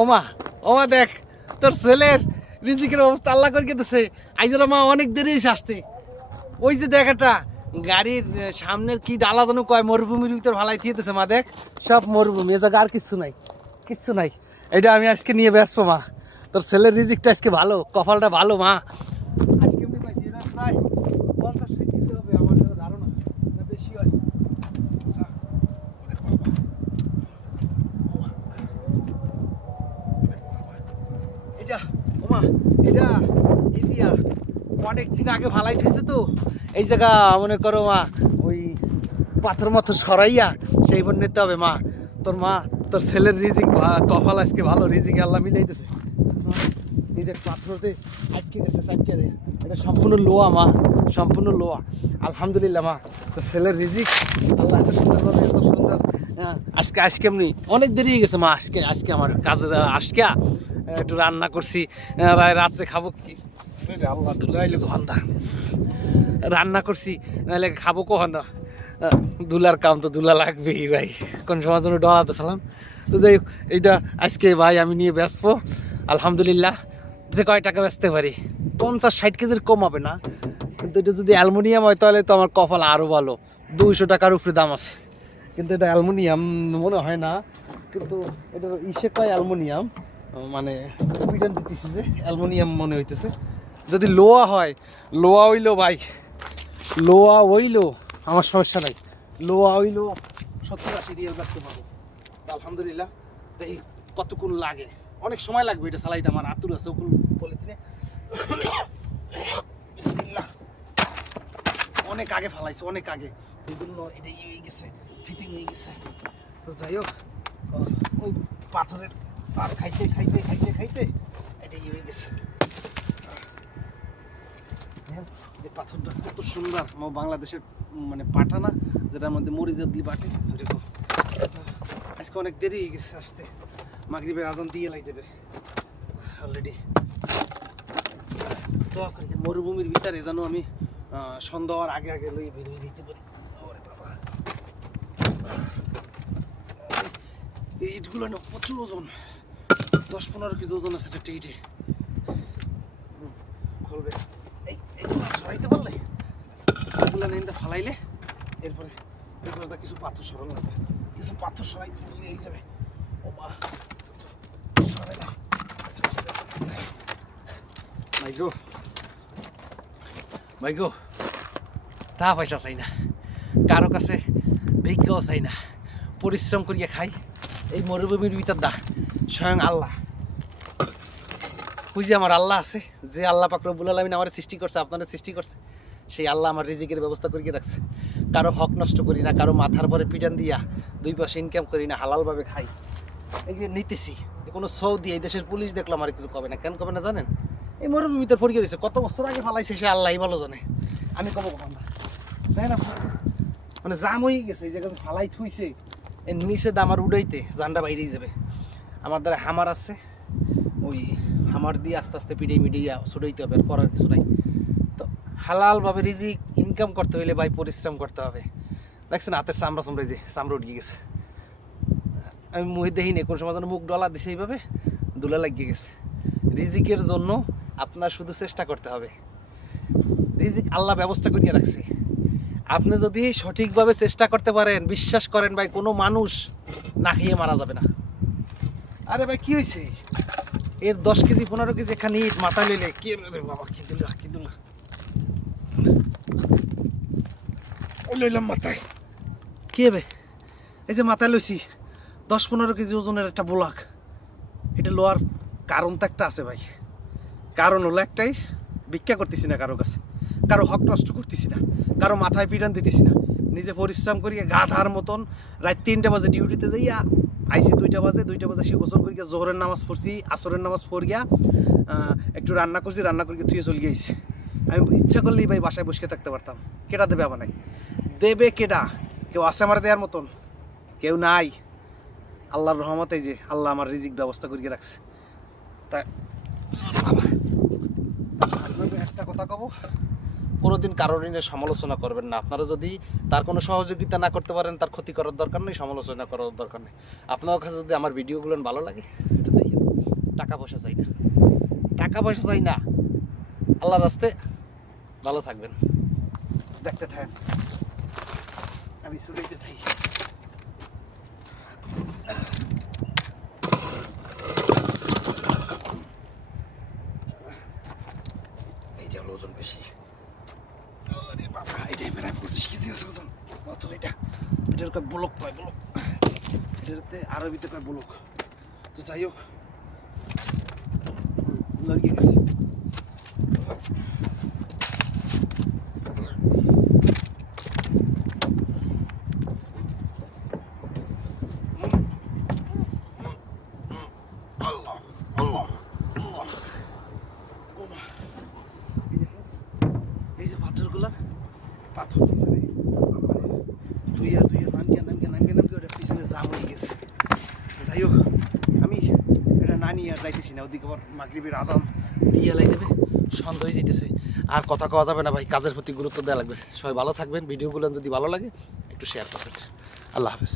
ওমা ওমা দেখ, তোর ছেলের রিজিকের অবস্থা আল্লাহ করে দিতেছে। আইজল মা অনেক দেরি আসতে। ওই যে দেখ একটা গাড়ির সামনের কি ডালা দানো কয়, মরুভূমির ভিতর ভালাই থিয়েতেছে মা, দেখ, সব মরুভূমি। এ জায়গা আর কিচ্ছু নাই কিচ্ছু নাই। এটা আমি আজকে নিয়ে ব্যস্ত মা। তোর ছেলের রিজিকটা আজকে ভালো, কপালটা ভালো মা আজকে এমনি পাইছি এটা প্রায় পঞ্চাশ ষাট কেজি হবে আমার যা ধারণা না বেশি হয় এটা ওমা এটা ইন্ডিয়া। অনেক আগে ভালাই দিয়েছে তো। এই জায়গা মনে করো মা ওই পাথর মতো সরাইয়া সেই বোন নিতে হবে মা। তোর মা তোর ছেলের রিজিক কপাল আজকে ভালো রিজিক আল্লাহ মিলাইতেছে দেখ পাথরতে আটকে গেছে আটকে দে। এটা সম্পূর্ণ লোয়া মা সম্পূর্ণ লোয়া। আলহামদুলিল্লাহ মা তোর ছেলের রিজিক আল্লাহ এত সুন্দরভাবে এত সুন্দর হ্যাঁ, আজকে আজকে এমনি অনেক দেরি হয়ে গেছে মা আজকে আজকে আমার কাজে আজকে একটু রান্না করছি। রাত্রে খাব কি? আল্লাহ দুলাইলো ঘণ্টা রান্না করছি নাহলে খাব কখন? দুলার কাম তো দুলা লাগবেই ভাই। কোন সময় জন্য ডরাতে সালাম। তো যাই হোক, এইটা আজকে ভাই আমি নিয়ে ব্যস্ত। আলহামদুলিল্লাহ যে কয় টাকা বেচতে পারি? পঞ্চাশ ষাট কেজির কম হবে না। কিন্তু এটা যদি অ্যালুমিনিয়াম হয় তাহলে তো আমার কপাল আরও ভালো। দুইশো টাকার উপরে দাম আছে। কিন্তু এটা অ্যালুমিনিয়াম মনে হয় না। কিন্তু এটা ইসে কয় অ্যালুমিনিয়াম? মানে পিটান দিতেছি যে অ্যালুমিনিয়াম মনে হইতেছে। যদি লোয়া হয়, লোয়া হইল ভাই। লোয়া হইল, আমার সমস্যা নাই। লোয়া হইল, সত্তর আশি রিয়াল রাখতে পারব। আলহামদুলিল্লাহ, দেখি কতক্ষণ লাগে। অনেক সময় লাগবে এটা চালাইতে, আমার আতুর আছে ওগুলো পলিথিনে। অনেক আগে ফালাইছে, অনেক আগে। এই জন্য এটা ইয়ে গেছে ফিটিং হয়ে গেছে। তো যাই হোক ওই পাথরের সার খাইতে খাইতে খাইতে খাইতে। এটা ইয়ে হয়ে গেছে? এই পাথরটা কত সুন্দর। আমার বাংলাদেশের মানে পাটা না, যেটার মধ্যে মরিজাদলি বাটে। এরকম। আজকে অনেক দেরি হয়ে গেছে আসতে। মাগরিবের আজান দিয়ে লাই দেবে। অলরেডি দোয়া করি মরুভূমির ভিতরে যেন আমি সন্ধ্যা হওয়ার আগে আগে লই বেরিয়ে যেতে পারি। এই ইটগুলো না প্রচুর ওজন। দশ পনেরো কেজি ওজন আছে একটা ইটে খুলবে। এই সরাইতে পারলে? এগুলো নেন্দা ফালাইলে, এরপরে এরপরে তা কিছু পাথর সরানো লাগবে। কিছু পাথর সরাইতে পারলে এই ও মা, সরাই পয়সা চাই না। কারও কাছে ভিক্ষাও চাই না। পরিশ্রম করিয়া খাই। এই মরুভূমির ভিতর দা। স্বয়ং আল্লাহ। বুঝি আমার আল্লাহ আছে, যে আল্লাহ পাক রব্বুল আলমিন আমার সৃষ্টি করছে, আপনাদের সৃষ্টি করছে, সেই আল্লাহ আমার রিজিকের ব্যবস্থা করিয়ে রাখছে। কারও হক নষ্ট করি না, কারও মাথার পরে পিটান দিয়া দুই পয়সা ইনকাম করি না, হালালভাবে খাই। এই যে নিতেছি কোনো সৌদি, এই দেশের পুলিশ দেখল আমার কিছু কবে না, কেন কবে না জানেন? এই মরুভূমিতে পড়ে গেছে কত বছর আগে ফালাইছে সে আল্লাহই ভালো জানে। আমি কব কখন না। তাই না? মানে জাম হয়ে গেছে, এই জায়গায় ফালাই থুইছে, এর নিচে দামার উড়াইতে জানটা বাইরেই যাবে। আমার দ্বারা হামার আছে। ওই হামার দিয়ে আস্তে আস্তে পিড়ে মিডিয়া ছুটাইতে হবে, আর করার কিছু নাই। তো হালালভাবে রিজিক ইনকাম করতে হইলে ভাই পরিশ্রম করতে হবে। দেখছেন হাতের চামড়া চামড়া যে, চামড়া উঠিয়ে গেছে। আমি মুহে দেখিনি কোন সময় যেন মুখ ডলা দিছে এইভাবে, দুলা লাগিয়ে গেছে। রিজিকের জন্য আপনার শুধু চেষ্টা করতে হবে। রিজিক আল্লাহ ব্যবস্থা করিয়ে রাখছে। আপনি যদি সঠিকভাবে চেষ্টা করতে পারেন, বিশ্বাস করেন ভাই, কোনো মানুষ না খেয়ে মারা যাবে না। আরে ভাই, কি হয়েছে এর দশ কেজি, পনেরো কেজি এখানে ইট মাথা লইলে কি বাবা, কি দিল কি দিল? লইলাম মাথায়। কি এই যে মাথায় লইছি, দশ পনেরো কেজি ওজনের একটা ব্লক। এটা লোয়ার কারণ তো একটা আছে ভাই। কারণ হলো একটাই, ভিক্ষা করতেছি না কারও কাছে। কারও হক নষ্ট করতেছি না, কারও মাথায় পিটান দিতেছি না। নিজে পরিশ্রম করিয়া গাধার মতন রাত তিনটা বাজে ডিউটিতে যাইয়া আইসি দুইটা বাজে দুইটা বাজে সে গোসল করিয়া জোহরের নামাজ পড়ছি আসরের নামাজ পড়িয়া আহ, একটু রান্না করছি রান্না করিয়া থুয়ে চলে গিয়েছি আমি ইচ্ছা করলেই ভাই বাসায় বসে থাকতে পারতাম। কেটা দেবে আমার দেবে কেটা কেউ আছে আমার দেওয়ার মতন? কেউ নাই। আল্লাহর রহমতে যে আল্লাহ আমার রিজিক ব্যবস্থা করিয়ে রাখছে। তাই একটা কথা কব। কোনোদিন কারোর ঋণের সমালোচনা করবেন না। আপনারা যদি তার কোনো সহযোগিতা না করতে পারেন, তার ক্ষতি করার দরকার নেই, সমালোচনা করার দরকার নেই। আপনার কাছে যদি আমার ভিডিওগুলো ভালো লাগে টাকা পয়সা চাই না। টাকা পয়সা চাই না। আল্লাহ রাস্তে ভালো থাকবেন। দেখতে থাকেন। আমি চুলাইতে থাকি এইটা হলো ওজন বেশি আরে বাবা এটাই প্রায় পঁচিশ কেজি আছে ওজন কত এটা এটার কয় ব্লক কয় ব্লক? এটাতে আরবিতে কয় ব্লক? তো যাই হোক লাগিয়ে গেছে। এই যে পাথরগুলা, পাথর পিছনে মানে ধুইয়া ধুইয়া জাম গেছে। যাই হোক, আমি এটা না নিয়ে আর যাইতেছি না। ওদিকে আবার মাগরীবের আজান দিয়ে লাই দেবে। সন্দেহ হয়ে যেতেছে আর কথা কওয়া যাবে না ভাই, কাজের প্রতি গুরুত্ব দেওয়া লাগবে। সবাই ভালো থাকবেন। ভিডিওগুলো যদি ভালো লাগে, একটু শেয়ার করবেন। আল্লাহ হাফেজ।